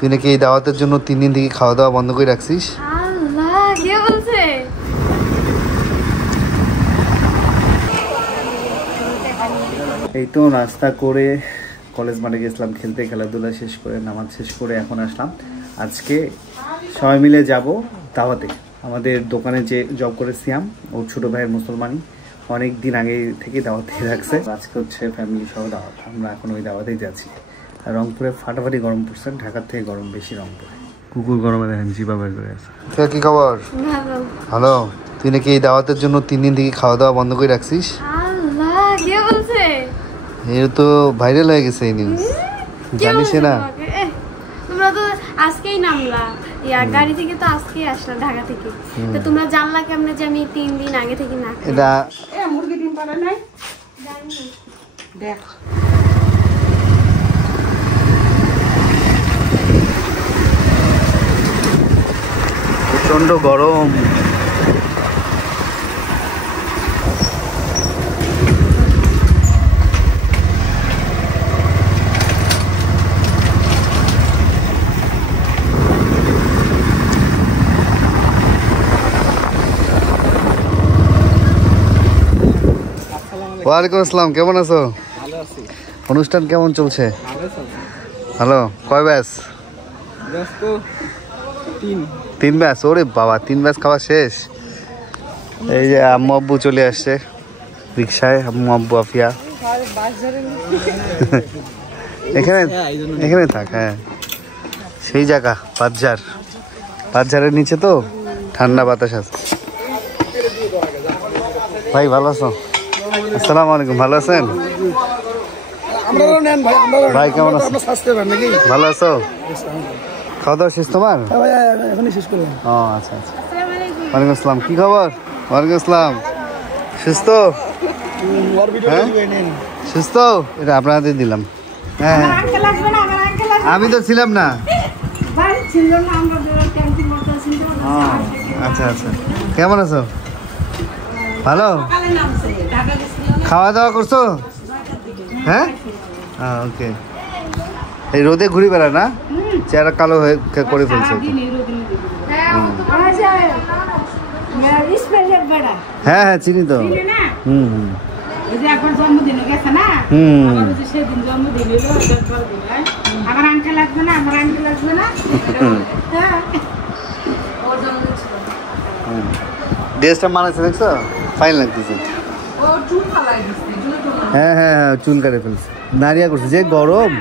তুই নাকি এই দাওয়াতের জন্য 3 দিন থেকে খাওয়া দাওয়া বন্ধ করে রাখছিস। আল্লাহ, কে বলছে? এই তো নাস্তা করে কলেজ মাঠে গেছিলাম খেলতে, খেলাধুলা শেষ করে নামাজ শেষ করে এখন আসলাম। আজকে সবাই মিলে যাব দাওয়াতে। আমাদের দোকানে যে জব করে সিয়াম, ওর ছোটো ভাইয়ের মুসলমানি অনেক দিন আগে থেকে দাওয়াতে রাখছে। আজকে হচ্ছে ফ্যামিলি সহ দাওয়াত, আমরা এখন ওই দাওয়াতেই যাচ্ছি। আর রংপুরে ফাটাফাটি গরম পড়ছে, ঢাকার থেকে গরম বেশি রংপুরে। কুকুর গরমে দেখেন জিবা বের করে আছে। কি খবর? ভালো। তুই নাকি এই দাওয়াতের জন্য 3 দিন থেকে খাওয়া দাওয়া বন্ধ করে রাখছিস। আল্লাহ, কে বলছে? এর তো ভাইরাল হয়ে গেছে এই নিউজ, জানিস না? তোমরা তো আজকেই নামলা গাড়ি থেকে, তো আজকেই আসলা ঢাকা থেকে, তো তোমরা জানলা কেমনে যে আমি 3 দিন আগে থেকে না এটা মুরগি ডিম পাড়া নাই জানি দেখ। প্রচন্ড গরম। ওয়ালাইকুম আসসালাম, কেমন আছো? অনুষ্ঠান কেমন চলছে? ভালো। কয় ব্যাচ? 3 ব্যাচ। ওরে বাবা, 3 ব্যাচ খাওয়া শেষ। এই যে আম্মু আব্বু চলে আসছে রিক্সায়, আম্মু আব্বু আফিয়া। এখানে থাক। হ্যাঁ, সেই জায়গা পাঁচঝাড়ের নিচে তো ঠান্ডা বাতাস আছে। ভাই ভালো আছো? আসসালামু আলাইকুম, ভালো আছেন? ভাই কেমন আছো? ভালো আছো? খাওয়া দাওয়া শেষ তোমার? ও আচ্ছা আচ্ছা। ওয়ালাইকুম আসসালাম, কি খবর? ওয়ালাইকুম আসসালাম। সুস্থ? সুস্থ? এটা আপনাদের দিলাম। হ্যাঁ, আমি তো ছিলাম না। আচ্ছা আচ্ছা, কেমন আছো? ভালো। খাওয়া দাওয়া করছো? হ্যাঁ, ওকে। এই রোদে ঘুরি বেড়া না, চেহারা কালো হয়ে করে ফেলছে। হ্যাঁ হ্যাঁ, চিনি তো। ড্রেসটা মানাচ্ছে, দেখছো? ফাইন লাগতেছে। হ্যাঁ হ্যাঁ হ্যাঁ, চুল কাটে ফেলছে, নারিয়া করছে। যে গরম,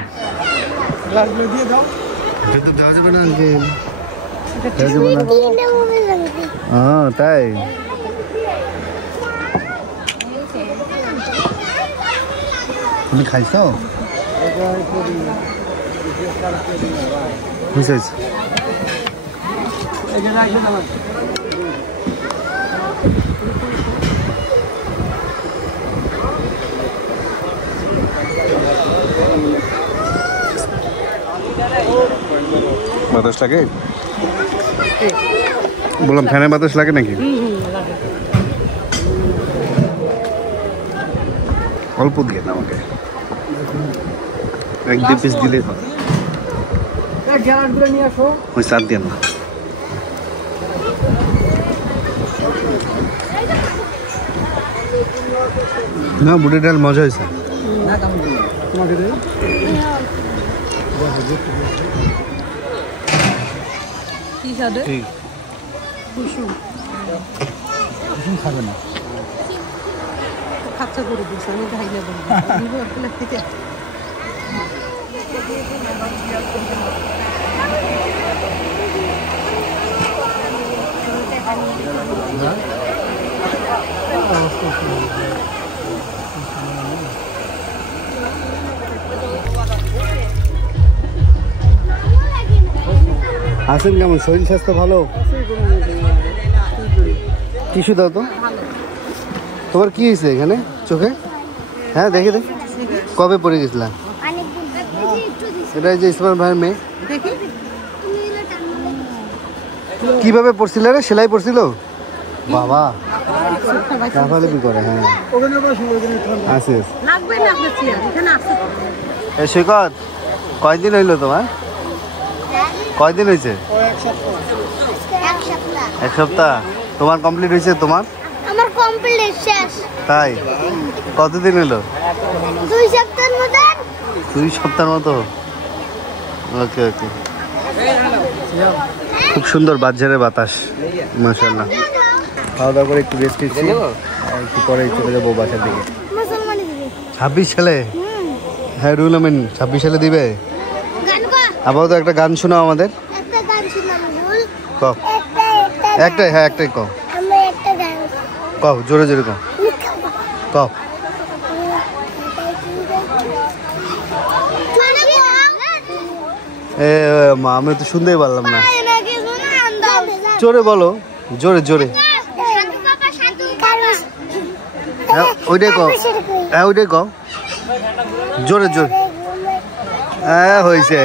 দেওয়া যাবে না। তাই তুমি খাইছো? বুঝেছি। বাতাস লাগে? বললাম ফ্যানের বাতাস লাগে নাকি? অল্প দিয়ে না, আমাকে 1-2 পিস দিলে হয়। ওই 7 দিয়ে না। না, বুটের ডাল মজা হয়েছে। খাবে না। খাচ্ছা করে দিচ্ছে, আমি ঢাইলে আছেন কেমন? শরীর স্বাস্থ্য ভালো? টিস্যু দাও তো। তোমার কি হয়েছে এখানে চোখে? হ্যাঁ, দেখে দেখ। কবে পড়ে গেছিলাম? এটা যে ইসমাইল ভাইয়ের মেয়ে। কিভাবে পড়ছিল রে? সেলাই পড়ছিল? বাবা লাফালাফি করে। হ্যাঁ, আছে। সৈকত, কয়দিন হইলো তোমার? কয়দিন হয়েছে? এক সপ্তাহ। তোমার কমপ্লিট হয়েছে? তোমার? আমার কমপ্লিট শেষ। তাই? কতদিন হলো? 2 সপ্তাহের মতো। 2 সপ্তাহের মতো। ওকে ওকে। খুব সুন্দর বাজারের বাতাস, মাশাআল্লাহ। খাওয়া দাওয়া করে একটু রেস্ট নিচ্ছি, একটু পরে চলে যাবো বাসার দিকে। 26 সালে? হ্যাঁ রুল আমিন 26 সালে দিবে। আপাতত একটা গান শোনাও আমাদের। একটা গান শোনাও রুল। কও। একটাই? হ্যাঁ একটাই কও। আমি একটা গান কও, জোরে জোরে কও। কও। এ মা, আমি তো শুনতেই পারলাম না। জোরে বলো, জোরে জোরে। ওইটাই কও, হ্যাঁ ওইটাই কও, জোরে জোরে। হ্যাঁ হয়েছে,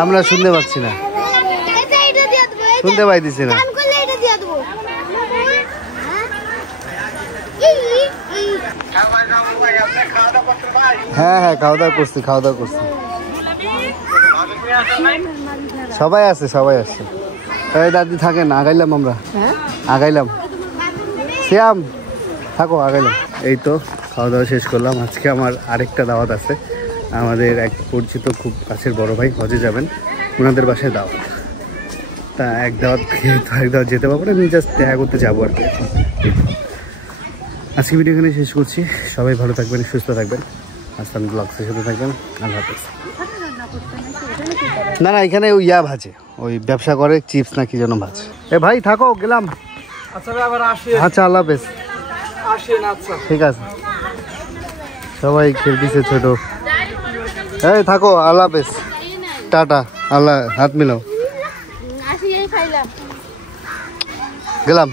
আমরা শুনতে পাচ্ছি না, শুনতে পাইতেছি না। হ্যাঁ হ্যাঁ খাওয়া দাওয়া করছি, খাওয়া দাওয়া করছি। সবাই আছে, সবাই আসছে। এই দাদি থাকেন, আগাইলাম আমরা, আগাইলাম। শ্যাম থাকো, আগাইলাম। এই তো খাওয়া দাওয়া শেষ করলাম। আজকে আমার আরেকটা দাওয়াত আছে। আমাদের এক পরিচিত খুব কাছের বড় ভাই হজে যাবেন, ওনাদের বাসায় দাওয়াত। তা এক দাওয়াত খেয়ে তো এক দাওয়াত যেতে পারবো না, আমি জাস্ট দেখা করতে যাবো আর কি। আজকে ভিডিও এখানে শেষ করছি। সবাই ভালো থাকবেন, সুস্থ থাকবেন। আস্তান ব্লগসের সাথে থাকবেন। আল্লাহ হাফেজ। না না, এখানে ওই ইয়া ভাজে, ওই ব্যবসা করে চিপস না কি যেন ভাজে। এ ভাই থাকো, গেলাম। আচ্ছা আল্লাহ হাফেজ। ঠিক আছে, সবাই খেয়ে দিছে ছোট। এই থাকো, আল্লাহ হাফেজ, টাটা, আল্লাহ হাত মিলাও, গেলাম।